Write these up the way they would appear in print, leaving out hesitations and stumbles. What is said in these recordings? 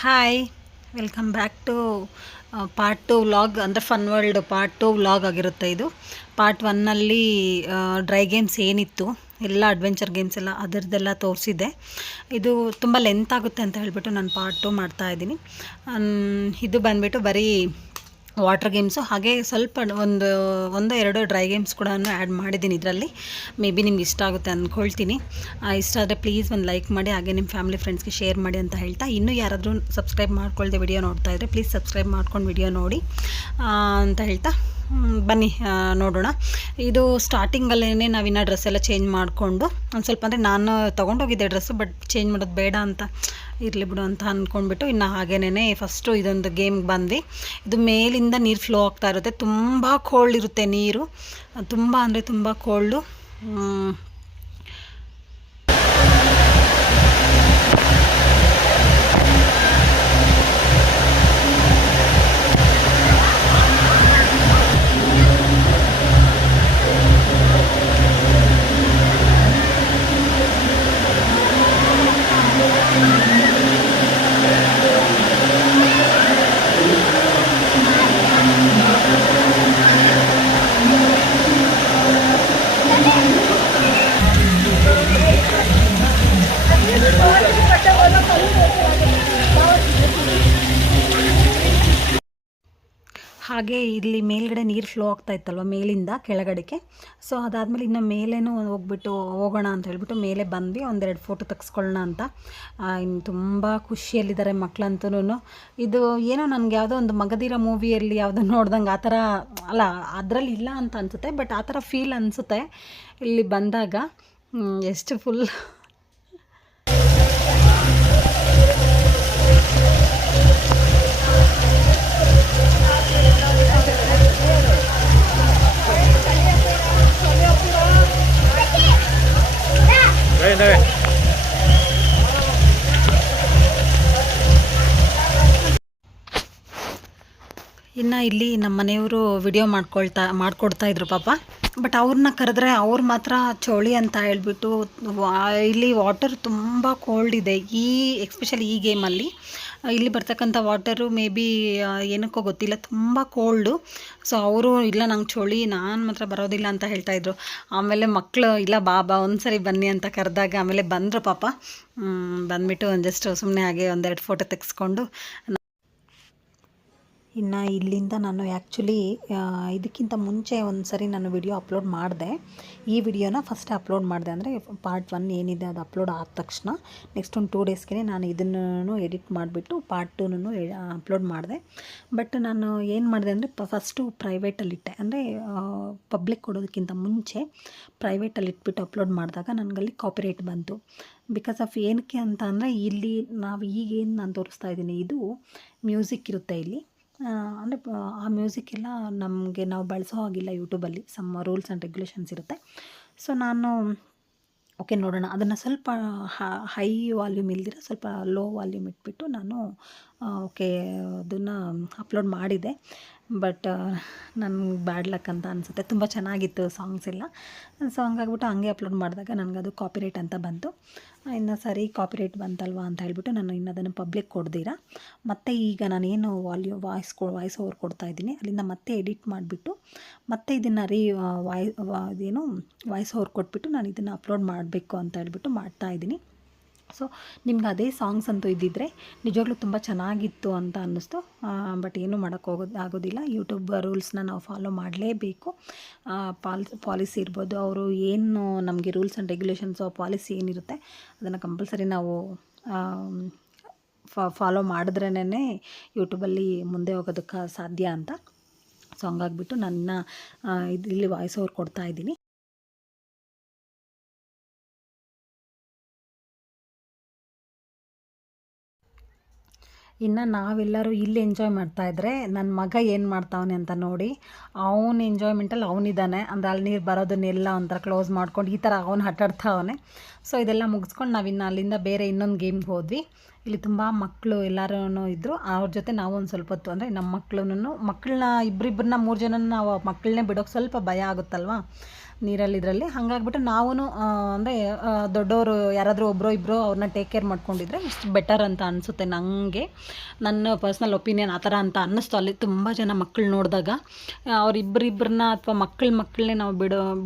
Hi, welcome back to part 2 vlog. ಅಂದರೆ fun world part 2 vlog ಆಗಿರುತ್ತೆ ಇದು. Part 1ನಲ್ಲಿ dry games ಏನಿತ್ತು ಎಲ್ಲ ಅಡ್ವೆಂಚರ್ ಗೇಮ್ಸ್ ಎಲ್ಲ ಅದರದ್ದೆಲ್ಲ ತೋರಿಸಿದ್ದೆ. ಇದು ತುಂಬ ಲೆಂತ್ ಆಗುತ್ತೆ ಅಂತ ಹೇಳಿಬಿಟ್ಟು ನಾನು ಪಾರ್ಟ್ 2 ಮಾಡ್ತಾಯಿದ್ದೀನಿ. ಇದು ಬಂದುಬಿಟ್ಟು ಬರೀ ವಾಟರ್ ಗೇಮ್ಸು, ಹಾಗೆ ಸ್ವಲ್ಪ ಒಂದು ಎರಡು ಡ್ರೈ ಗೇಮ್ಸ್ ಕೂಡ ಆ್ಯಡ್ ಮಾಡಿದ್ದೀನಿ ಇದರಲ್ಲಿ. ಮೇ ಬಿ ನಿಮ್ಗೆ ಇಷ್ಟ ಆಗುತ್ತೆ ಅಂದ್ಕೊಳ್ತೀನಿ. ಇಷ್ಟ ಆದರೆ ಪ್ಲೀಸ್ ಒಂದು ಲೈಕ್ ಮಾಡಿ, ಹಾಗೆ ನಿಮ್ಮ ಫ್ಯಾಮಿಲಿ ಫ್ರೆಂಡ್ಸ್ಗೆ ಶೇರ್ ಮಾಡಿ ಅಂತ ಹೇಳ್ತಾ, ಇನ್ನೂ ಯಾರಾದರೂ ಸಬ್ಸ್ಕ್ರೈಬ್ ಮಾಡ್ಕೊಳ್ದೆ ವಿಡಿಯೋ ನೋಡ್ತಾ ಇದ್ದರೆ ಪ್ಲೀಸ್ ಸಬ್ಸ್ಕ್ರೈಬ್ ಮಾಡ್ಕೊಂಡು ವಿಡಿಯೋ ನೋಡಿ ಅಂತ ಹೇಳ್ತಾ ಬನ್ನಿ ನೋಡೋಣ. ಇದು ಸ್ಟಾರ್ಟಿಂಗಲ್ಲೇ ನಾವಿನ್ನ ಡ್ರೆಸ್ ಎಲ್ಲ ಚೇಂಜ್ ಮಾಡಿಕೊಂಡು ಒಂದು ಸ್ವಲ್ಪ, ಅಂದರೆ ನಾನು ತೊಗೊಂಡೋಗಿದ್ದೆ ಡ್ರೆಸ್ಸು, ಬಟ್ ಚೇಂಜ್ ಮಾಡೋದು ಬೇಡ ಅಂತ ಇರಲಿ ಬಿಡು ಅಂತ ಅಂದ್ಕೊಂಡ್ಬಿಟ್ಟು ಇನ್ನು ಹಾಗೇನೇ ಫಸ್ಟು ಇದೊಂದು ಗೇಮ್ಗೆ ಬಂದ್ವಿ. ಇದು ಮೇಲಿಂದ ನೀರು ಫ್ಲೋ ಆಗ್ತಾ ಇರುತ್ತೆ, ತುಂಬ ಕೋಲ್ಡ್ ಇರುತ್ತೆ ನೀರು, ತುಂಬ ಅಂದರೆ ತುಂಬ ಕೋಲ್ಡು. ಹಾಗೆ ಇಲ್ಲಿ ಮೇಲ್ಗಡೆ ನೀರು ಫ್ಲೋ ಆಗ್ತಾ ಇತ್ತಲ್ವ ಮೇಲಿಂದ ಕೆಳಗಡೆಗೆ. ಸೊ ಅದಾದಮೇಲೆ ಇನ್ನು ಮೇಲೇನೂ ಹೋಗೋಣ ಅಂತ ಹೇಳ್ಬಿಟ್ಟು ಮೇಲೆ ಬಂದ್ವಿ, ಒಂದೆರಡು ಫೋಟೋ ತೆಗೆಸ್ಕೊಳ್ಳೋಣ ಅಂತ. ಇನ್ನು ತುಂಬ ಖುಷಿಯಲ್ಲಿದ್ದಾರೆ ಮಕ್ಕಳಂತೂ. ಇದು ಏನೋ ನನಗೆ ಯಾವುದೋ ಒಂದು ಮಗದಿರೋ ಮೂವಿಯಲ್ಲಿ ಯಾವುದೋ ನೋಡ್ದಂಗೆ ಆ ಥರ ಅಲ್ಲ, ಅದರಲ್ಲಿ ಇಲ್ಲ ಅಂತ ಅನಿಸುತ್ತೆ, ಬಟ್ ಆ ಥರ ಫೀಲ್ ಅನಿಸುತ್ತೆ ಇಲ್ಲಿ ಬಂದಾಗ. ಎಷ್ಟು ಫುಲ್ ಇನ್ನು ಇಲ್ಲಿ ನಮ್ಮ ಮನೆಯವರು ವಿಡಿಯೋ ಮಾಡಿಕೊಡ್ತಾ ಇದ್ರು ಪಾಪ. ಬಟ್ ಅವ್ರನ್ನ ಕರೆದ್ರೆ ಅವ್ರು ಮಾತ್ರ ಚೋಳಿ ಅಂತ ಹೇಳ್ಬಿಟ್ಟು, ಇಲ್ಲಿ ವಾಟರ್ ತುಂಬ ಕೋಲ್ಡ್ ಇದೆ ಎಕ್ಸ್ಪೆಷಲಿ ಈ ಗೇಮಲ್ಲಿ. ಇಲ್ಲಿ ಬರ್ತಕ್ಕಂಥ ವಾಟರು ಮೇ ಬಿ ಏನಕ್ಕೋ ಗೊತ್ತಿಲ್ಲ, ತುಂಬ ಕೋಲ್ಡು. ಸೊ ಅವರು ಇಲ್ಲ ನಂಗೆ ಚಳಿ, ನಾನು ಮಾತ್ರ ಬರೋದಿಲ್ಲ ಅಂತ ಹೇಳ್ತಾಯಿದ್ರು. ಆಮೇಲೆ ಮಕ್ಕಳು ಇಲ್ಲ ಬಾ ಒಂದು ಸರಿ ಬನ್ನಿ ಅಂತ ಕರೆದಾಗ ಆಮೇಲೆ ಬಂದರು ಪಾಪ. ಬಂದುಬಿಟ್ಟು ಜಸ್ಟ್ ಸುಮ್ಮನೆ ಹಾಗೆ ಒಂದೆರಡು ಫೋಟೋ ತೆಗೆಸ್ಕೊಂಡು. ಇನ್ನು ಇಲ್ಲಿಂದ ನಾನು ಆ್ಯಕ್ಚುಲಿ ಇದಕ್ಕಿಂತ ಮುಂಚೆ ಒಂದು ಸರಿ ನಾನು ವಿಡಿಯೋ ಅಪ್ಲೋಡ್ ಮಾಡಿದೆ. ಈ ವಿಡಿಯೋನ ಫಸ್ಟ್ ಅಪ್ಲೋಡ್ ಮಾಡಿದೆ, ಅಂದರೆ ಪಾರ್ಟ್ 1 ಏನಿದೆ ಅದು ಅಪ್ಲೋಡ್ ಆದ ತಕ್ಷಣ ನೆಕ್ಸ್ಟ್ ಒಂದು 2 ಡೇಸ್ಗೆ ನಾನು ಇದನ್ನು ಎಡಿಟ್ ಮಾಡಿಬಿಟ್ಟು ಪಾರ್ಟ್ 2ನೂ ಅಪ್ಲೋಡ್ ಮಾಡಿದೆ. ಬಟ್ ನಾನು ಏನು ಮಾಡಿದೆ ಅಂದರೆ ಫಸ್ಟು ಪ್ರೈವೇಟಲ್ಲಿಟ್ಟೆ, ಅಂದರೆ ಪಬ್ಲಿಕ್ ಕೊಡೋದಕ್ಕಿಂತ ಮುಂಚೆ ಪ್ರೈವೇಟಲ್ಲಿ ಇಟ್ಬಿಟ್ಟು ಅಪ್ಲೋಡ್ ಮಾಡಿದಾಗ ನನಗಲ್ಲಿ ಕಾಪಿರೈಟ್ ಬಂತು. ಬಿಕಾಸ್ ಆಫ್ ಏನಕ್ಕೆ ಅಂತ ಅಂದರೆ, ಇಲ್ಲಿ ನಾವು ಈಗೇನು ನಾನು ತೋರಿಸ್ತಾ ಇದ್ದೀನಿ ಇದು ಮ್ಯೂಸಿಕ್ ಇರುತ್ತೆ ಇಲ್ಲಿ. ಅಂದರೆ ಆ ಮ್ಯೂಸಿಕ್ ಎಲ್ಲ ನಮಗೆ ನಾವು ಬಳಸೋ ಹಾಗಿಲ್ಲ ಯೂಟ್ಯೂಬಲ್ಲಿ, ಸಮ್ ರೂಲ್ಸ್ ಆ್ಯಂಡ್ ರೆಗ್ಯುಲೇಷನ್ಸ್ ಇರುತ್ತೆ. ಸೊ ನಾನು ಓಕೆ ನೋಡೋಣ, ಅದನ್ನು ಸ್ವಲ್ಪ ಹೈ ವಾಲ್ಯೂಮ್ ಇಲ್ದಿರ ಸ್ವಲ್ಪ ಲೋ ವಾಲ್ಯೂಮ್ ಇಟ್ಬಿಟ್ಟು ನಾನು ಓಕೆ ಅದನ್ನು ಅಪ್ಲೋಡ್ ಮಾಡಿದೆ. ಬಟ್ ನನಗೆ ಬ್ಯಾಡ್ ಲಕ್ ಅಂತ ಅನಿಸುತ್ತೆ, ತುಂಬ ಚೆನ್ನಾಗಿತ್ತು ಸಾಂಗ್ಸ್ ಎಲ್ಲ. ಸೊ ಹಂಗಾಗ್ಬಿಟ್ಟು ಹಂಗೆ ಅಪ್ಲೋಡ್ ಮಾಡಿದಾಗ ನನಗದು ಕಾಪಿರೈಟ್ ಅಂತ ಬಂತು. ಇನ್ನು ಸರಿ ಕಾಪಿರೈಟ್ ಬಂತಲ್ವ ಅಂತ ಹೇಳ್ಬಿಟ್ಟು ನಾನು ಇನ್ನು ಅದನ್ನು ಪಬ್ಲಿಕ್ ಕೊಡ್ದಿರ ಮತ್ತು ಈಗ ನಾನೇನು ವಾಯ್ಸ್ ಓವರ್ ಕೊಡ್ತಾಯಿದ್ದೀನಿ ಅಲ್ಲಿಂದ ಮತ್ತೆ ಎಡಿಟ್ ಮಾಡಿಬಿಟ್ಟು ಮತ್ತೆ ಇದನ್ನು ಇದೇನು ವಾಯ್ಸ್ ಓವರ್ ಕೊಟ್ಬಿಟ್ಟು ನಾನು ಇದನ್ನು ಅಪ್ಲೋಡ್ ಮಾಡಬೇಕು ಅಂತ ಹೇಳ್ಬಿಟ್ಟು ಮಾಡ್ತಾಯಿದ್ದೀನಿ. ಸೊ ನಿಮ್ಗೆ ಅದೇ ಸಾಂಗ್ಸ್ ಅಂತೂ ಇದ್ದಿದ್ದರೆ ನಿಜವಾಗ್ಲೂ ತುಂಬ ಚೆನ್ನಾಗಿತ್ತು ಅಂತ ಅನ್ನಿಸ್ತು. ಬಟ್ ಏನೂ ಆಗೋದಿಲ್ಲ, ಯೂಟ್ಯೂಬ್ ರೂಲ್ಸ್ನ ನಾವು ಫಾಲೋ ಮಾಡಲೇಬೇಕು. ಪಾಲಿಸಿ ಇರ್ಬೋದು, ಅವರು ಏನು ನಮಗೆ ರೂಲ್ಸ್ ಆ್ಯಂಡ್ ರೆಗ್ಯುಲೇಷನ್ಸು ಪಾಲಿಸಿ ಏನಿರುತ್ತೆ ಅದನ್ನು ಕಂಪಲ್ಸರಿ ನಾವು ಫಾಲೋ ಮಾಡಿದ್ರೇ ಯೂಟ್ಯೂಬಲ್ಲಿ ಮುಂದೆ ಹೋಗೋದಕ್ಕೆ ಸಾಧ್ಯ ಅಂತ. ಸೊ ಹಂಗಾಗ್ಬಿಟ್ಟು ನಾನು ಇಲ್ಲಿ ವಾಯ್ಸ್ ಓವರ್ ಕೊಡ್ತಾಯಿದ್ದೀನಿ. ಇನ್ನು ನಾವೆಲ್ಲರೂ ಇಲ್ಲಿ ಎಂಜಾಯ್ ಮಾಡ್ತಾಯಿದ್ರೆ ನನ್ನ ಮಗ ಏನು ಮಾಡ್ತಾವನೆ ಅಂತ ನೋಡಿ, ಅವನ ಎಂಜಾಯ್ಮೆಂಟಲ್ಲಿ ಅವನಿದ್ದಾನೆ. ಅಂದರೆ ಅಲ್ಲಿ ನೀರು ಬರೋದನ್ನೆಲ್ಲ ಒಂಥರ ಕ್ಲೋಸ್ ಮಾಡ್ಕೊಂಡು ಈ ಥರ ಅವನು ಆಟಾಡ್ತಾವನೆ. ಸೊ ಇದೆಲ್ಲ ಮುಗಿಸ್ಕೊಂಡು ನಾವಿನ್ನು ಅಲ್ಲಿಂದ ಬೇರೆ ಇನ್ನೊಂದು ಗೇಮ್ಗೆ ಹೋದ್ವಿ. ಇಲ್ಲಿ ತುಂಬ ಮಕ್ಕಳು ಎಲ್ಲರೂ ಇದ್ದರು, ಅವ್ರ ಜೊತೆ ನಾವು ಒಂದು ಸ್ವಲ್ಪ ಹೊತ್ತು, ಅಂದರೆ ನಮ್ಮ ಮಕ್ಕಳನ್ನ ಇಬ್ಬರನ್ನ 3 ಜನನ ನಾವು ಮಕ್ಕಳನ್ನೇ ಬಿಡೋಕ್ಕೆ ಸ್ವಲ್ಪ ಭಯ ಆಗುತ್ತಲ್ವ. ನೀರಲ್ಲಿ ಇದರಲ್ಲಿ. ಹಾಗಾಗ್ಬಿಟ್ಟು ನಾವು ಅಂದರೆ ದೊಡ್ಡವರು ಯಾರಾದರೂ ಒಬ್ಬರೋ ಇಬ್ಬರು ಅವ್ರನ್ನ ಟೇಕ್ ಕೇರ್ ಮಾಡ್ಕೊಂಡಿದ್ರೆ ಇಷ್ಟು ಬೆಟರ್ ಅಂತ ಅನಿಸುತ್ತೆ ನನಗೆ. ನನ್ನ ಪರ್ಸ್ನಲ್ ಒಪಿನಿಯನ್ ಆ ಥರ ಅಂತ ಅನ್ನಿಸ್ತು. ಅಲ್ಲಿ ತುಂಬ ಜನ ಮಕ್ಕಳು ನೋಡಿದಾಗ ಅವರಿಬ್ಬರಿಬ್ಬರನ್ನ ಅಥವಾ ಮಕ್ಕಳನ್ನೇ ನಾವು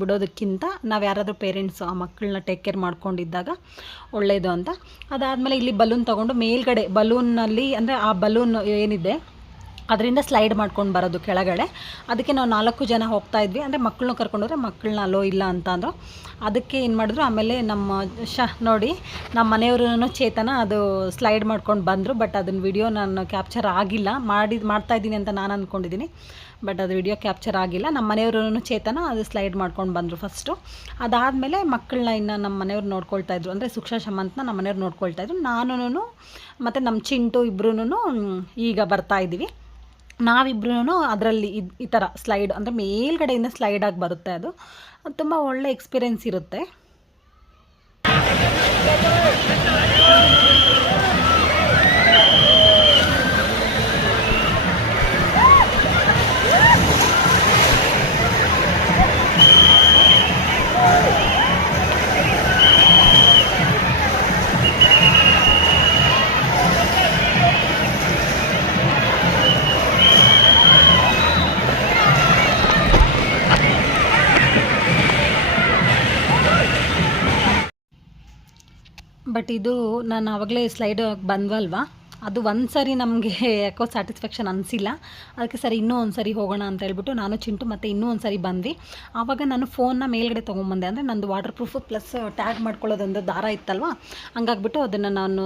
ಬಿಡೋದಕ್ಕಿಂತ ನಾವು ಯಾರಾದರೂ ಪೇರೆಂಟ್ಸು ಆ ಮಕ್ಕಳನ್ನ ಟೇಕ್ ಕೇರ್ ಮಾಡ್ಕೊಂಡಿದ್ದಾಗ ಒಳ್ಳೆಯದು ಅಂತ. ಅದಾದಮೇಲೆ ಇಲ್ಲಿ ಬಲೂನ್ ತೊಗೊಂಡು ಮೇಲ್ಗಡೆ ಬಲೂನಲ್ಲಿ ಅಂದರೆ ಆ ಬಲೂನ್ ಏನಿದೆ ಅದರಿಂದ ಸ್ಲೈಡ್ ಮಾಡ್ಕೊಂಡು ಬರೋದು ಕೆಳಗಡೆ. ಅದಕ್ಕೆ ನಾವು 4 ಜನ ಹೋಗ್ತಾಯಿದ್ವಿ, ಅಂದರೆ ಮಕ್ಕಳನ್ನ ಕರ್ಕೊಂಡೋದ್ರೆ ಮಕ್ಕಳನ್ನ ಅಲೋ ಇಲ್ಲ ಅಂತ ಅಂದರು. ಅದಕ್ಕೆ ಏನು ಮಾಡಿದ್ರು, ಆಮೇಲೆ ನಮ್ಮ ನೋಡಿ ನಮ್ಮ ಮನೆಯವ್ರೂ ಚೇತನ ಅದು ಸ್ಲೈಡ್ ಮಾಡ್ಕೊಂಡು ಬಂದರು. ಬಟ್ ಅದನ್ನ ವಿಡಿಯೋ ನಾನು ಕ್ಯಾಪ್ಚರ್ ಆಗಿಲ್ಲ, ಮಾಡ್ತಾಯಿದ್ದೀನಿ ಅಂತ ನಾನು ಅಂದ್ಕೊಂಡಿದ್ದೀನಿ. ಬಟ್ ಅದು ವಿಡಿಯೋ ಕ್ಯಾಪ್ಚರ್ ಆಗಿಲ್ಲ. ನಮ್ಮ ಮನೆಯವ್ರೂ ಚೇತನ ಅದು ಸ್ಲೈಡ್ ಮಾಡ್ಕೊಂಡು ಬಂದರು ಫಸ್ಟು. ಅದಾದಮೇಲೆ ಮಕ್ಕಳನ್ನ ಇನ್ನು ನಮ್ಮ ಮನೆಯವ್ರು ನೋಡ್ಕೊಳ್ತಾಯಿದ್ರು, ಅಂದರೆ ಸುಕ್ಷಾ ಶಮಂತನ ನಮ್ಮ ಮನೆಯವ್ರು ನೋಡ್ಕೊಳ್ತಾಯಿದ್ರು. ನಾನು ಮತ್ತು ನಮ್ಮ ಚಿಂಟು ಇಬ್ಬರೂ ಈಗ ಬರ್ತಾಯಿದ್ದೀವಿ. ನಾವಿಬ್ರೂ ಅದರಲ್ಲಿ ಈ ಥರ ಸ್ಲೈಡ್ ಅಂದರೆ ಮೇಲ್ಗಡೆಯಿಂದ ಸ್ಲೈಡಾಗಿ ಬರುತ್ತೆ. ಅದು ತುಂಬ ಒಳ್ಳೆ ಎಕ್ಸ್ಪೀರಿಯೆನ್ಸ್ ಇರುತ್ತೆ. ಬಟ್ ಇದು ನಾನು ಆವಾಗಲೇ ಸ್ಲೈಡ್ ಬಂದ್ವಲ್ವ, ಅದು ಒಂದು ಸರಿ ನಮಗೆ ಯಾಕೋ ಸ್ಯಾಟಿಸ್ಫ್ಯಾಕ್ಷನ್ ಅನಿಸಿಲ್ಲ. ಅದಕ್ಕೆ ಸರಿ ಇನ್ನೂ ಒಂದು ಸರಿ ಹೋಗೋಣ ಅಂತ ಹೇಳ್ಬಿಟ್ಟು ನಾನು ಚಿಂಟು ಮತ್ತು ಇನ್ನೂ ಒಂದು ಸರಿ ಬಂದ್ವಿ. ಆವಾಗ ನಾನು ಫೋನ್ನ ಮೇಲ್ಗಡೆ ತೊಗೊಂಬಂದೆ, ಅಂದರೆ ನಂದು ವಾಟರ್ ಪ್ರೂಫು ಪ್ಲಸ್ ಟ್ಯಾಗ್ ಮಾಡ್ಕೊಳ್ಳೋದೊಂದು ದಾರ ಇತ್ತಲ್ವ, ಹಂಗಾಗ್ಬಿಟ್ಟು ಅದನ್ನು ನಾನು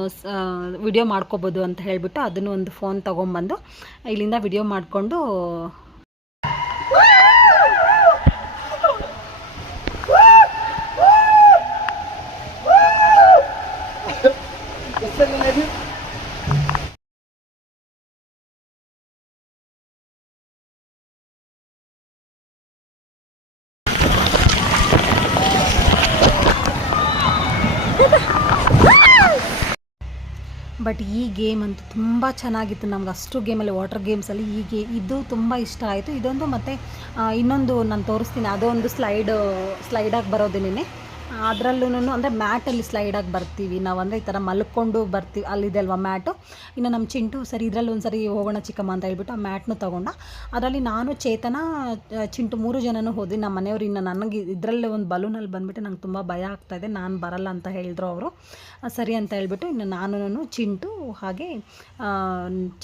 ವಿಡಿಯೋ ಮಾಡ್ಕೋಬೋದು ಅಂತ ಹೇಳಿಬಿಟ್ಟು ಅದನ್ನು ಒಂದು ಫೋನ್ ತೊಗೊಂಬಂದು ಇಲ್ಲಿಂದ ವಿಡಿಯೋ ಮಾಡಿಕೊಂಡು ಬಟ್ ಈ ಗೇಮ್ ಅಂತೂ ತುಂಬ ಚೆನ್ನಾಗಿತ್ತು. ನಮ್ಗೆ ಅಷ್ಟು ಗೇಮಲ್ಲಿ ವಾಟರ್ ಗೇಮ್ಸಲ್ಲಿ ಇದು ತುಂಬ ಇಷ್ಟ ಆಯಿತು. ಇದೊಂದು ಮತ್ತು ಇನ್ನೊಂದು ನಾನು ತೋರಿಸ್ತೀನಿ, ಅದೊಂದು ಸ್ಲೈಡಾಗಿ ಬರೋದೇನೆ. ಅದರಲ್ಲೂ ಅಂದರೆ ಮ್ಯಾಟಲ್ಲಿ ಸ್ಲೈಡಾಗಿ ಬರ್ತೀವಿ ನಾವು, ಅಂದರೆ ಈ ಥರ ಮಲ್ಕೊಂಡು ಬರ್ತೀವಿ, ಅಲ್ಲಿದೆ ಅಲ್ವಾ ಮ್ಯಾಟು. ಇನ್ನು ನಮ್ಮ ಚಿಂಟು ಸರಿ ಇದರಲ್ಲಿ ಒಂದು ಸರಿ ಹೋಗೋಣ ಚಿಕ್ಕಮ್ಮ ಅಂತ ಹೇಳ್ಬಿಟ್ಟು ಆ ಮ್ಯಾಟ್ನು ತೊಗೊಂಡ. ಅದರಲ್ಲಿ ನಾನು ಚೇತನ ಚಿಂಟು 3 ಜನನೂ ಹೋದ್ವಿ. ನಮ್ಮ ಮನೆಯವರು ಇನ್ನು ನನಗೆ ಇದರಲ್ಲೇ ಒಂದು ಬಲೂನಲ್ಲಿ ಬಂದುಬಿಟ್ಟು ನಂಗೆ ತುಂಬ ಭಯ ಆಗ್ತಾಯಿದೆ, ನಾನು ಬರಲ್ಲ ಅಂತ ಹೇಳಿದ್ರು ಅವರು. ಸರಿ ಅಂತ ಹೇಳ್ಬಿಟ್ಟು ಇನ್ನು ನಾನು ಚಿಂಟು ಹಾಗೆ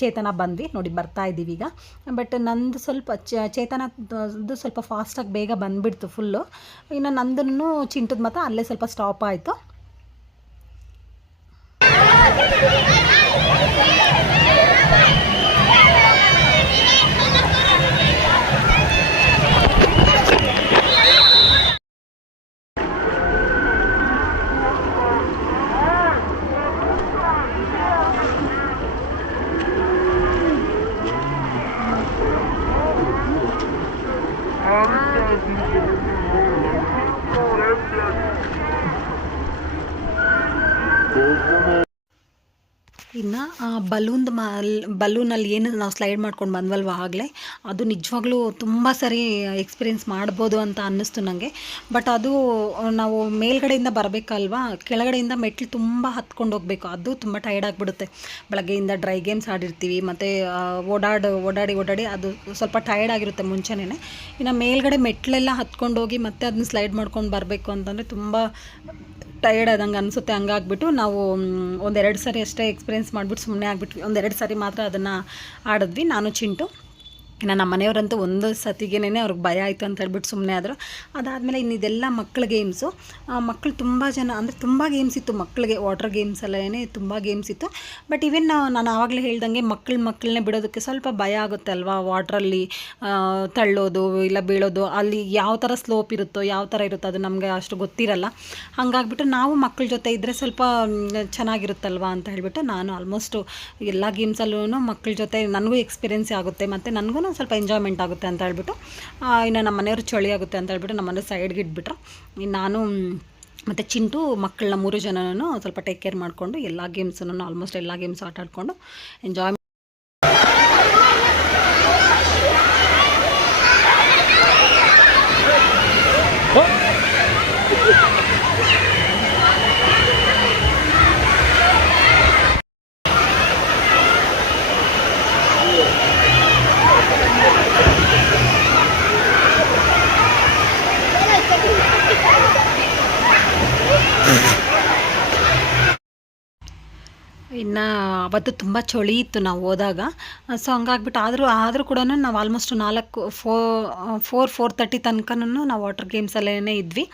ಚೇತನ ಬಂದ್ವಿ. ನೋಡಿ ಬರ್ತಾ ಇದ್ದೀವಿ ಈಗ. ಬಟ್ ನಂದು ಸ್ವಲ್ಪ ಚೇತನದ್ದು ಸ್ವಲ್ಪ ಫಾಸ್ಟಾಗಿ ಬೇಗ ಬಂದುಬಿಡ್ತು ಫುಲ್ಲು. ಇನ್ನು ನಂದನ್ನು ಚಿಂಟದ ಮಾತ್ರ ಅಲ್ಲೇ ಸ್ವಲ್ಪ ಸ್ಟಾಪ್ ಆಯಿತು. ಇನ್ನು ಬಲೂನಲ್ಲಿ ಏನು ನಾವು ಸ್ಲೈಡ್ ಮಾಡ್ಕೊಂಡು ಬಂದ್ವಲ್ವ ಆಗಲೇ, ಅದು ನಿಜವಾಗ್ಲೂ ತುಂಬ ಸರಿ ಎಕ್ಸ್ಪೀರಿಯೆನ್ಸ್ ಮಾಡ್ಬೋದು ಅಂತ ಅನ್ನಿಸ್ತು ನನಗೆ. ಬಟ್ ಅದು ನಾವು ಮೇಲ್ಗಡೆಯಿಂದ ಬರಬೇಕಲ್ವಾ, ಕೆಳಗಡೆಯಿಂದ ಮೆಟ್ಲು ತುಂಬ ಹತ್ಕೊಂಡು ಹೋಗಬೇಕು, ಅದು ತುಂಬ ಟೈರ್ಡ್ ಆಗಿಬಿಡುತ್ತೆ. ಬೆಳಗ್ಗೆಯಿಂದ ಡ್ರೈ ಗೇಮ್ಸ್ ಆಡಿರ್ತೀವಿ ಮತ್ತು ಓಡಾಡಿ ಅದು ಸ್ವಲ್ಪ ಟೈರ್ಡ್ ಆಗಿರುತ್ತೆ ಮುಂಚೆನೇ. ಇನ್ನು ಮೇಲ್ಗಡೆ ಮೆಟ್ಲೆಲ್ಲ ಹತ್ಕೊಂಡೋಗಿ ಮತ್ತೆ ಅದನ್ನ ಸ್ಲೈಡ್ ಮಾಡ್ಕೊಂಡು ಬರಬೇಕು ಅಂತಂದರೆ ತುಂಬ ಟೈರ್ಡ್ ಆದಂಗೆ ಅನಿಸುತ್ತೆ. ಹಂಗಾಗ್ಬಿಟ್ಟು ನಾವು 1-2 ಸರಿ ಅಷ್ಟೇ ಎಕ್ಸ್ಪೀರಿಯೆನ್ಸ್ ಮಾಡಿಬಿಟ್ಟು ಸುಮ್ಮನೆ ಆಗಿಬಿಟ್ವಿ. 1-2 ಸರಿ ಮಾತ್ರ ಅದನ್ನು ಆಡಿದ್ವಿ ನಾನು ಚಿಂಟು. ಇನ್ನು ನಮ್ಮ ಮನೆಯವರಂತೂ ಒಂದು ಸತಿಗೇನೆ ಅವ್ರಿಗೆ ಭಯ ಆಯಿತು ಅಂತ ಹೇಳ್ಬಿಟ್ಟು ಸುಮ್ಮನೆ ಆದರು. ಅದಾದಮೇಲೆ ಇನ್ನಿದೆಲ್ಲ ಮಕ್ಕಳ ಗೇಮ್ಸು. ಮಕ್ಕಳು ತುಂಬ ಜನ, ಅಂದರೆ ತುಂಬ ಗೇಮ್ಸ್ ಇತ್ತು ಮಕ್ಕಳಿಗೆ, ವಾಟರ್ ಗೇಮ್ಸ್ ಎಲ್ಲನೇ ತುಂಬ ಗೇಮ್ಸ್ ಇತ್ತು. ಬಟ್ ಇವೆನ್ ನಾನು ಆವಾಗಲೇ ಹೇಳ್ದಂಗೆ ಮಕ್ಕಳನ್ನೇ ಬಿಡೋದಕ್ಕೆ ಸ್ವಲ್ಪ ಭಯ ಆಗುತ್ತೆ ಅಲ್ವಾ, ವಾಟ್ರಲ್ಲಿ ತಳ್ಳೋದು ಇಲ್ಲ ಬೀಳೋದು, ಅಲ್ಲಿ ಯಾವ ಥರ ಸ್ಲೋಪ್ ಇರುತ್ತೋ ಯಾವ ಥರ ಇರುತ್ತೋ ಅದು ನಮಗೆ ಅಷ್ಟು ಗೊತ್ತಿರಲ್ಲ. ಹಾಗಾಗ್ಬಿಟ್ಟು ನಾವು ಮಕ್ಕಳ ಜೊತೆ ಇದ್ದರೆ ಸ್ವಲ್ಪ ಚೆನ್ನಾಗಿರುತ್ತಲ್ವ ಅಂತ ಹೇಳಿಬಿಟ್ಟು ನಾನು ಆಲ್ಮೋಸ್ಟು ಎಲ್ಲ ಗೇಮ್ಸಲ್ಲೂ ಮಕ್ಕಳ ಜೊತೆ ನನಗೂ ಎಕ್ಸ್ಪೀರಿಯೆನ್ಸ್ ಆಗುತ್ತೆ ಮತ್ತು ನನಗೂ ಸ್ವಲ್ಪ ಎಂಜಾಯ್ಮೆಂಟ್ ಆಗುತ್ತೆ ಅಂತ ಹೇಳ್ಬಿಟ್ಟು ಇನ್ನು ನಮ್ಮ ಮನೆಯವರು ಚಳಿ ಆಗುತ್ತೆ ಅಂತ ಹೇಳ್ಬಿಟ್ಟು ನಮ್ಮ ಮನೆ ಸೈಡ್ಗೆ ಇಟ್ಬಿಟ್ರು. ನಾನು ಮತ್ತು ಚಿಂಟು ಮಕ್ಕಳನ್ನ 3 ಜನನೂ ಸ್ವಲ್ಪ ಟೇಕ್ ಕೇರ್ ಮಾಡಿಕೊಂಡು ಎಲ್ಲ ಗೇಮ್ಸನ್ನು ಆಲ್ಮೋಸ್ಟ್ ಎಲ್ಲ ಗೇಮ್ಸ್ ಆಟ ಆಡಿಕೊಂಡು ಎಂಜಾಯ್ 어? ಇನ್ನು ಅವತ್ತು ತುಂಬ ಚಳಿ ಇತ್ತು ನಾವು ಹೋದಾಗ. ಸೊ ಹಂಗಾಗ್ಬಿಟ್ಟು ಆದರೂ ಕೂಡ ನಾವು ಆಲ್ಮೋಸ್ಟ್ 4:30 ತನಕನೂ ನಾವು ವಾಟರ್ ಗೇಮ್ಸಲ್ಲೇ ಇದ್ವಿ.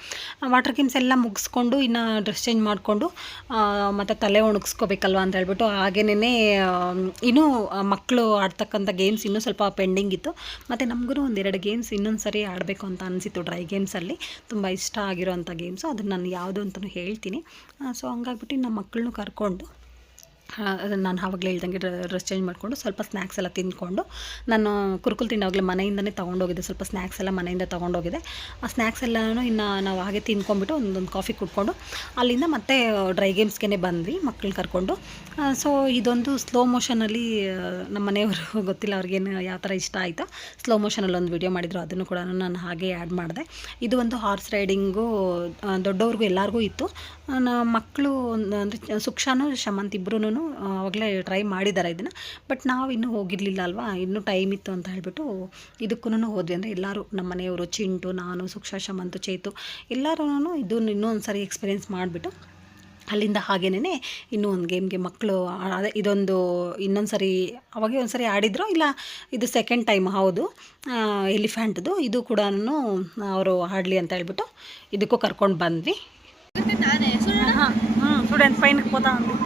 ವಾಟರ್ ಗೇಮ್ಸ್ ಎಲ್ಲ ಮುಗಿಸ್ಕೊಂಡು ಇನ್ನು ಡ್ರೆಸ್ ಚೇಂಜ್ ಮಾಡಿಕೊಂಡು ಮತ್ತು ತಲೆ ಒಣಗಿಸ್ಕೋಬೇಕಲ್ವ ಅಂತ ಹೇಳ್ಬಿಟ್ಟು ಹಾಗೇನೇ ಇನ್ನೂ ಮಕ್ಕಳು ಆಡ್ತಕ್ಕಂಥ ಗೇಮ್ಸ್ ಇನ್ನೂ ಸ್ವಲ್ಪ ಪೆಂಡಿಂಗ್ ಇತ್ತು. ಮತ್ತು ನಮಗೂ ಒಂದೆರಡು ಗೇಮ್ಸ್ ಇನ್ನೊಂದು ಸರಿ ಆಡಬೇಕು ಅಂತ ಅನಿಸಿತ್ತು. ಡ್ರೈ ಗೇಮ್ಸಲ್ಲಿ ತುಂಬ ಇಷ್ಟ ಆಗಿರೋವಂಥ ಗೇಮ್ಸು, ಅದನ್ನು ನಾನು ಯಾವುದು ಅಂತಲೂ ಹೇಳ್ತೀನಿ. ಸೊ ಹಂಗಾಗ್ಬಿಟ್ಟು ನಮ್ಮ ಮಕ್ಕಳನ್ನೂ ಕರ್ಕೊಂಡು ಅದನ್ನು ನಾನು ಆವಾಗಲೇ ಹೇಳ್ದಂಗೆ ಡ್ರೆಸ್ ಚೇಂಜ್ ಮಾಡಿಕೊಂಡು ಸ್ವಲ್ಪ ಸ್ನ್ಯಾಕ್ಸ್ ಎಲ್ಲ ತಿಂದ್ಕೊಂಡು, ನಾನು ಕುರುಕುಲು ತಿಂಡಾಗಲೇ ಮನೆಯಿಂದನೇ ತೊಗೊಂಡೋಗಿದ್ದೆ. ಸ್ವಲ್ಪ ಸ್ನ್ಯಾಕ್ಸ್ ಎಲ್ಲ ಮನೆಯಿಂದ ತೊಗೊಂಡೋಗಿದ್ದೆ. ಆ ಸ್ನ್ಯಾಕ್ಸ್ ಎಲ್ಲನೂ ಇನ್ನು ನಾವು ಹಾಗೆ ತಿಂದ್ಕೊಂಡ್ಬಿಟ್ಟು ಒಂದೊಂದು ಕಾಫಿ ಕುಡ್ಕೊಂಡು ಅಲ್ಲಿಂದ ಮತ್ತೆ ಡ್ರೈ ಗೇಮ್ಸ್ಗೆ ಬಂದ್ವಿ ಮಕ್ಕಳನ್ನ ಕರ್ಕೊಂಡು. ಸೊ ಇದೊಂದು ಸ್ಲೋ ಮೋಷನಲ್ಲಿ ನಮ್ಮ ಮನೆಯವರು ಗೊತ್ತಿಲ್ಲ ಅವ್ರಿಗೇನು ಯಾವ ಥರ ಇಷ್ಟ ಆಯಿತು, ಸ್ಲೋ ಮೋಷನಲ್ಲಿ ಒಂದು ವಿಡಿಯೋ ಮಾಡಿದರು, ಅದನ್ನು ಕೂಡ ನಾನು ಹಾಗೆ ಆ್ಯಡ್ ಮಾಡಿದೆ. ಇದು ಒಂದು ಹಾರ್ಸ್ ರೈಡಿಂಗು ದೊಡ್ಡವ್ರಿಗೂ ಎಲ್ಲರಿಗೂ ಇತ್ತು. ಮಕ್ಕಳು ಅಂದರೆ ಸುಕ್ಷಾನು ಶಮಂತ್ ಇಬ್ಬರೂ ಆವಾಗಲೇ ಟ್ರೈ ಮಾಡಿದ್ದಾರೆ ಇದನ್ನು. ಬಟ್ ನಾವು ಇನ್ನೂ ಹೋಗಿರಲಿಲ್ಲ ಅಲ್ವಾ, ಇನ್ನೂ ಟೈಮ್ ಇತ್ತು ಅಂತ ಹೇಳಿಬಿಟ್ಟು ಇದಕ್ಕೂ ಹೋದ್ವಿ. ಅಂದರೆ ಎಲ್ಲರೂ ನಮ್ಮ ಮನೆಯವರು, ಚಿಂಟು, ನಾನು, ಸುಕ್ಷಾ, ಶಮಂತು, ಚೇತು ಎಲ್ಲರೂ ಇದನ್ನು ಇನ್ನೂ ಒಂದು ಸರಿ ಎಕ್ಸ್ಪೀರಿಯೆನ್ಸ್ ಮಾಡಿಬಿಟ್ಟು ಅಲ್ಲಿಂದ ಹಾಗೇನೇ ಇನ್ನೂ ಒಂದು ಗೇಮ್ಗೆ ಮಕ್ಕಳು ಅದೇ ಇದೊಂದು ಇನ್ನೊಂದು ಸರಿ ಅವಾಗೆ ಒಂದು ಸರಿ ಆಡಿದ್ರು. ಇಲ್ಲ ಇದು ಸೆಕೆಂಡ್ ಟೈಮ್, ಹೌದು, ಎಲಿಫೆಂಟ್ದು. ಇದು ಕೂಡ ಅವರು ಆಡಲಿ ಅಂತ ಹೇಳ್ಬಿಟ್ಟು ಇದಕ್ಕೂ ಕರ್ಕೊಂಡು ಬಂದ್ವಿ. ಸ್ಟೂಡೆಂಟ್ ಫೈನ್ ಹೋದಾ ಅಂದು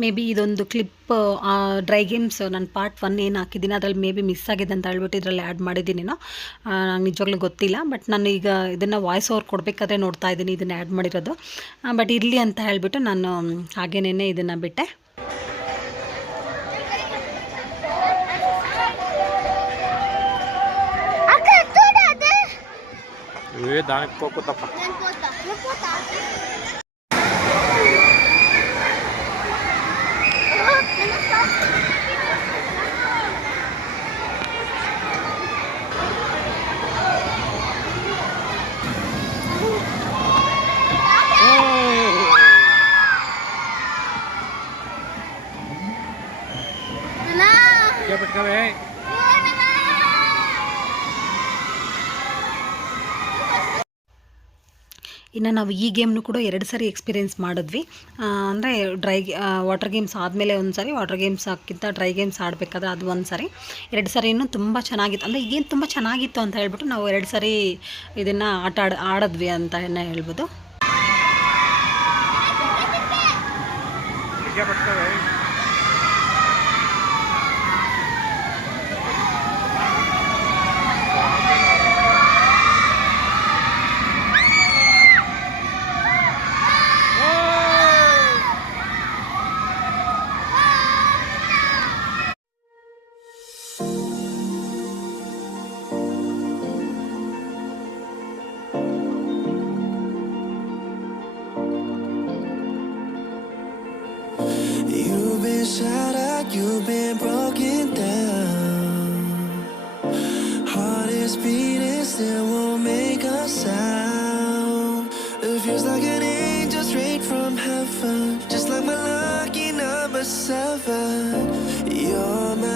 ಮೇ ಬಿ ಇದೊಂದು ಕ್ಲಿಪ್ ಡ್ರೈ ಗೇಮ್ಸ್ ನಾನು ಪಾರ್ಟ್ 1 ಏನು ಹಾಕಿದ್ದೀನಿ ಅದರಲ್ಲಿ ಮೇ ಬಿ ಮಿಸ್ ಆಗಿದೆ ಅಂತ ಹೇಳ್ಬಿಟ್ಟು ಇದರಲ್ಲಿ ಆ್ಯಡ್ ಮಾಡಿದ್ದೀನೇನೋ, ನಂಗೆ ನಿಜವಾಗ್ಲೂ ಗೊತ್ತಿಲ್ಲ. ಬಟ್ ನಾನು ಈಗ ಇದನ್ನು ವಾಯ್ಸ್ ಓವರ್ ಕೊಡಬೇಕಾದ್ರೆ ನೋಡ್ತಾ ಇದ್ದೀನಿ ಇದನ್ನು ಆ್ಯಡ್ ಮಾಡಿರೋದು. ಬಟ್ ಇರಲಿ ಅಂತ ಹೇಳಿಬಿಟ್ಟು ನಾನು ಹಾಗೇನೇ ಇದನ್ನು ಬಿಟ್ಟೆ. ಇನ್ನು ನಾವು ಈ ಗೇಮ್ನು ಕೂಡ 2 ಸರಿ ಎಕ್ಸ್ಪೀರಿಯೆನ್ಸ್ ಮಾಡಿದ್ವಿ. ಅಂದರೆ ವಾಟರ್ ಗೇಮ್ಸ್ ಆದಮೇಲೆ ಒಂದು ಸರಿ, ವಾಟರ್ ಗೇಮ್ಸ್ ಹಾಕಿಂತ ಡ್ರೈ ಗೇಮ್ಸ್ ಆಡಬೇಕಾದ್ರೆ ಅದು ಒಂದು ಸರಿ, 2 ಸರಿನೂ ತುಂಬ ಚೆನ್ನಾಗಿತ್ತು. ಅಂದರೆ ಈಗೇನು ತುಂಬ ಚೆನ್ನಾಗಿತ್ತು ಅಂತ ಹೇಳ್ಬಿಟ್ಟು ನಾವು 2 ಸರಿ ಇದನ್ನು ಆಡಿದ್ವಿ ಅಂತ ಹೇಳ್ಬೋದು. You've been shattered, you've been broken down. Heart is beating, still won't make a sound. It feels like an angel straight from heaven, just like my lucky number 7. You're my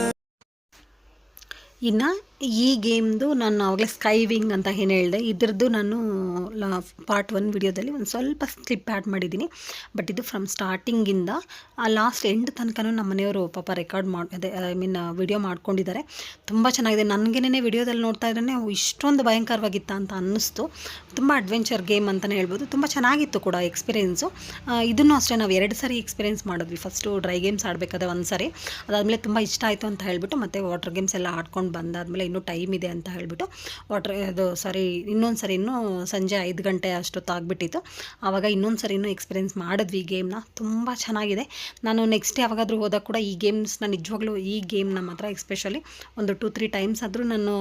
ಇನ್ನು ಈ ಗೇಮ್ದು ನಾನು ಆವಾಗಲೇ ಸ್ಕೈ ವಿಂಗ್ ಅಂತ ಏನು ಹೇಳಿದೆ, ಇದ್ರದ್ದು ನಾನು part 1 ವಿಡಿಯೋದಲ್ಲಿ ಒಂದು ಸ್ವಲ್ಪ ಕ್ಲಿಪ್ ಆ್ಯಡ್ ಮಾಡಿದ್ದೀನಿ. ಬಟ್ ಇದು ಫ್ರಮ್ ಸ್ಟಾರ್ಟಿಂಗಿಂದ ಲಾಸ್ಟ್ ಎಂಡ್ ತನಕನೂ ನಮ್ಮ ಮನೆಯವರು ಪಾಪ ರೆಕಾರ್ಡ್ ಅದೇ ವಿಡಿಯೋ ಮಾಡ್ಕೊಂಡಿದ್ದಾರೆ. ತುಂಬ ಚೆನ್ನಾಗಿದೆ. ನನಗೇನೆ ವಿಡಿಯೋದಲ್ಲಿ ನೋಡ್ತಾ ಇದ್ರೇ ಇಷ್ಟೊಂದು ಭಯಂಕರವಾಗಿತ್ತ ಅಂತ ಅನ್ನಿಸ್ತು. ತುಂಬ ಅಡ್ವೆಂಚರ್ ಗೇಮ್ ಅಂತಲೇ ಹೇಳ್ಬೋದು. ತುಂಬ ಚೆನ್ನಾಗಿತ್ತು ಕೂಡ ಎಕ್ಸ್ಪೀರಿಯೆನ್ಸು. ಇದನ್ನು ಅಷ್ಟೇ ನಾವು 2 ಸರಿ ಎಕ್ಸ್ಪೀರಿಯೆನ್ಸ್ ಮಾಡಿದ್ವಿ. ಫಸ್ಟು ಡ್ರೈ ಗೇಮ್ಸ್ ಆಡಬೇಕಾದ್ರೆ ಒಂದು ಸರಿ, ಅದಾದಮೇಲೆ ತುಂಬ ಇಷ್ಟ ಆಯಿತು ಅಂತ ಹೇಳ್ಬಿಟ್ಟು ಮತ್ತೆ ವಾಟರ್ ಗೇಮ್ಸ್ ಎಲ್ಲ ಆಡ್ಕೊಂಡು ಬಂದಾದಮೇಲೆ ಇನ್ನೂ ಟೈಮ್ ಇದೆ ಅಂತ ಹೇಳ್ಬಿಟ್ಟು ಇನ್ನೊಂದು ಸರಿ ಇನ್ನೂ ಸಂಜೆ 5 ಗಂಟೆ ಅಷ್ಟೊತ್ತಾಗ್ಬಿಟ್ಟಿತ್ತು. ಆವಾಗ ಇನ್ನೊಂದು ಸರಿ ಎಕ್ಸ್ಪೀರಿಯೆನ್ಸ್ ಮಾಡಿದ್ವಿ ಈ ಗೇಮ್ನ. ತುಂಬ ಚೆನ್ನಾಗಿದೆ. ನಾನು ನೆಕ್ಸ್ಟ್ ಯಾವಾಗಾದರೂ ಹೋದಾಗ ಕೂಡ ಈ ಗೇಮ್ಸ್ನ ನಿಜವಾಗ್ಲೂ ಈ ಗೇಮ್ನ ಮಾತ್ರ ಎಸ್ಪೆಷಲಿ ಒಂದು 2-3 ಟೈಮ್ಸ್ ಆದರೂ ನಾನು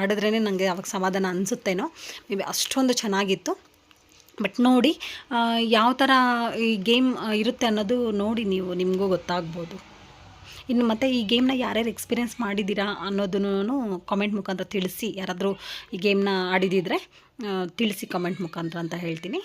ಆಡಿದ್ರೇ ನನಗೆ ಅವಾಗ ಸಮಾಧಾನ ಅನಿಸುತ್ತೇನೋ, ಮೇ ಬಿ ಅಷ್ಟೊಂದು ಚೆನ್ನಾಗಿತ್ತು. ಬಟ್ ನೋಡಿ ಯಾವ ಥರ ಈ ಗೇಮ್ ಇರುತ್ತೆ ಅನ್ನೋದು ನೋಡಿ ನಿಮಗೂ ಗೊತ್ತಾಗ್ಬೋದು. ಇನ್ನು ಮತ್ತು ಈ ಗೇಮ್ನ ಯಾರ್ಯಾರು ಎಕ್ಸ್ಪೀರಿಯೆನ್ಸ್ ಮಾಡಿದ್ದೀರಾ ಅನ್ನೋದನ್ನು ಕಾಮೆಂಟ್ ಮುಖಾಂತರ ತಿಳಿಸಿ. ಯಾರಾದರೂ ಈ ಗೇಮ್ನ ಆಡಿದಿದ್ರೆ ತಿಳಿಸಿ ಕಾಮೆಂಟ್ ಮುಖಾಂತರ ಅಂತ ಹೇಳ್ತೀನಿ.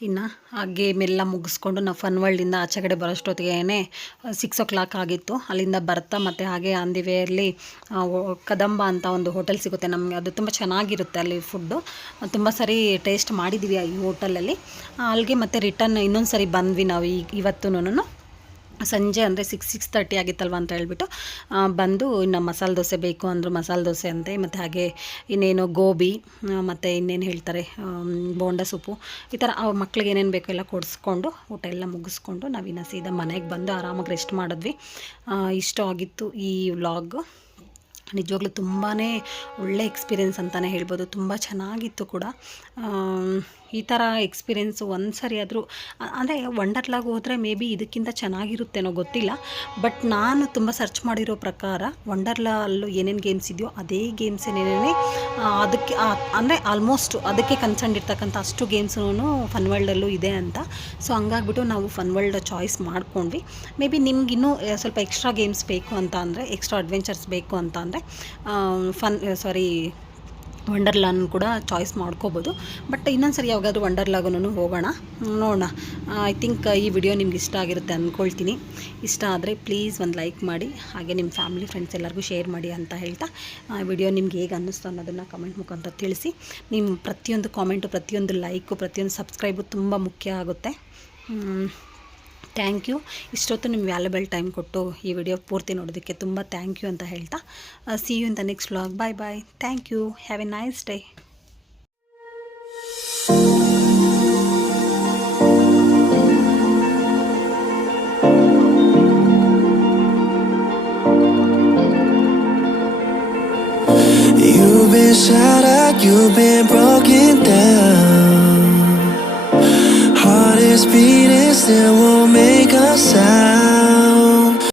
ಇನ್ನು ಆ ಗೇಮ್ ಎಲ್ಲ ಮುಗಿಸ್ಕೊಂಡು ನಾವು ಫನ್ ವರ್ಲ್ಡಿಂದ ಆಚೆ ಕಡೆ ಬರೋಷ್ಟೊತ್ತಿಗೆ 6 ಆಗಿತ್ತು. ಅಲ್ಲಿಂದ ಬರ್ತಾ ಮತ್ತು ಹಾಗೆ ಆನ್ ದಿ ವೇಯಲ್ಲಿ ಕದಂಬ ಅಂತ ಒಂದು ಹೋಟೆಲ್ ಸಿಗುತ್ತೆ ನಮಗೆ. ಅದು ತುಂಬ ಚೆನ್ನಾಗಿರುತ್ತೆ ಅಲ್ಲಿ ಫುಡ್ಡು. ತುಂಬ ಸರಿ ಟೇಸ್ಟ್ ಮಾಡಿದ್ದೀವಿ ಈ ಹೋಟೆಲಲ್ಲಿ. ಅಲ್ಲಿಗೆ ಮತ್ತೆ ರಿಟರ್ನ್ ಇನ್ನೊಂದು ಸರಿ ಬಂದ್ವಿ ನಾವು ಇವತ್ತೂ ಸಂಜೆ ಅಂದರೆ 6:30 ಆಗಿತ್ತಲ್ವ ಅಂತ ಹೇಳ್ಬಿಟ್ಟು ಬಂದು ಇನ್ನು ಮಸಾಲೆ ದೋಸೆ ಬೇಕು ಅಂದರು. ಮಸಾಲೆ ದೋಸೆ ಅಂತೆ, ಮತ್ತು ಹಾಗೆ ಇನ್ನೇನು ಗೋಬಿ, ಮತ್ತು ಇನ್ನೇನು ಹೇಳ್ತಾರೆ ಬೋಂಡ ಸೊಪ್ಪು, ಈ ಥರ ಮಕ್ಳಿಗೆ ಏನೇನು ಬೇಕೋ ಎಲ್ಲ ಕೊಡಿಸ್ಕೊಂಡು ಊಟ ಎಲ್ಲ ಮುಗಿಸ್ಕೊಂಡು ನಾವಿನ್ನು ಸೀದಾ ಮನೆಗೆ ಬಂದು ಆರಾಮಾಗಿ ರೆಸ್ಟ್ ಮಾಡಿದ್ವಿ. ಇಷ್ಟ ಆಗಿತ್ತು ಈ ವ್ಲಾಗ್. ನಿಜವಾಗ್ಲೂ ತುಂಬಾ ಒಳ್ಳೆ ಎಕ್ಸ್ಪೀರಿಯೆನ್ಸ್ ಅಂತಲೇ ಹೇಳ್ಬೋದು. ತುಂಬ ಚೆನ್ನಾಗಿತ್ತು ಕೂಡ. ಈ ಥರ ಎಕ್ಸ್ಪೀರಿಯೆನ್ಸು ಒಂದು ಸರಿ ಆದರೂ ಅಂದರೆ ವಂಡರ್ಲಾಗೆ ಹೋದರೆ ಮೇ ಬಿ ಇದಕ್ಕಿಂತ ಚೆನ್ನಾಗಿರುತ್ತೇನೋ ಗೊತ್ತಿಲ್ಲ. ಬಟ್ ನಾನು ತುಂಬ ಸರ್ಚ್ ಮಾಡಿರೋ ಪ್ರಕಾರ ವಂಡರ್ಲಲ್ಲೂ ಏನೇನು ಗೇಮ್ಸ್ ಇದೆಯೋ ಅದೇ ಗೇಮ್ಸ್ ಏನೇನೇ ಅದಕ್ಕೆ ಅಂದರೆ ಆಲ್ಮೋಸ್ಟ್ ಅದಕ್ಕೆ ಕನ್ಸರ್ನ್ ಇರ್ತಕ್ಕಂಥ ಅಷ್ಟು ಗೇಮ್ಸೂ ಫನ್ ವರ್ಲ್ಡಲ್ಲೂ ಇದೆ ಅಂತ. ಸೊ ಹಂಗಾಗ್ಬಿಟ್ಟು ನಾವು ಫನ್ ವರ್ಲ್ಡ್ ಚಾಯ್ಸ್ ಮಾಡ್ಕೊಂಡ್ವಿ. ಮೇ ಬಿ ನಿಮ್ಗಿನ್ನೂ ಸ್ವಲ್ಪ ಎಕ್ಸ್ಟ್ರಾ ಗೇಮ್ಸ್ ಬೇಕು ಅಂತ ಅಂದರೆ, ಎಕ್ಸ್ಟ್ರಾ ಅಡ್ವೆಂಚರ್ಸ್ ಬೇಕು ಅಂತ ಅಂದರೆ ವಂಡರ್ಲಾನ್ ಕೂಡ ಚಾಯ್ಸ್ ಮಾಡ್ಕೋಬೋದು. ಬಟ್ ಇನ್ನೊಂದು ಸರಿ ಯಾವಾಗಾದರೂ ವಂಡರ್ಲಾಗೂ ಹೋಗೋಣ, ನೋಡೋಣ. ಐ ಥಿಂಕ್ ಈ ವಿಡಿಯೋ ನಿಮ್ಗೆ ಇಷ್ಟ ಆಗಿರುತ್ತೆ ಅಂದ್ಕೊಳ್ತೀನಿ. ಇಷ್ಟ ಆದರೆ ಪ್ಲೀಸ್ ಒಂದು ಲೈಕ್ ಮಾಡಿ, ಹಾಗೆ ನಿಮ್ಮ ಫ್ಯಾಮಿಲಿ ಫ್ರೆಂಡ್ಸ್ ಎಲ್ಲರಿಗೂ ಶೇರ್ ಮಾಡಿ ಅಂತ ಹೇಳ್ತಾ, ವಿಡಿಯೋ ನಿಮ್ಗೆ ಹೇಗೆ ಅನ್ನಿಸ್ತು ಅನ್ನೋದನ್ನು ಕಮೆಂಟ್ ಮುಖಾಂತರ ತಿಳಿಸಿ. ನಿಮ್ಮ ಪ್ರತಿಯೊಂದು ಕಾಮೆಂಟು, ಪ್ರತಿಯೊಂದು ಲೈಕು, ಪ್ರತಿಯೊಂದು ಸಬ್ಸ್ಕ್ರೈಬು ತುಂಬ ಮುಖ್ಯ ಆಗುತ್ತೆ. Thank you. ಇಷ್ಟೊತ್ತು ನಿಮ್ಮ ವ್ಯಾಲ್ಯುಬಲ್ ಟೈಮ್ ಕೊಟ್ಟು ಈ ವಿಡಿಯೋ ಪೂರ್ತಿ ನೋಡೋದಕ್ಕೆ ತುಂಬ ಥ್ಯಾಂಕ್ ಯು ಅಂತ ಹೇಳ್ತಾ, see you in the next vlog. Bye bye. Thank you. Have a nice day. You've been shattered, you've been broken down. Heart is beating, still won't make a sound.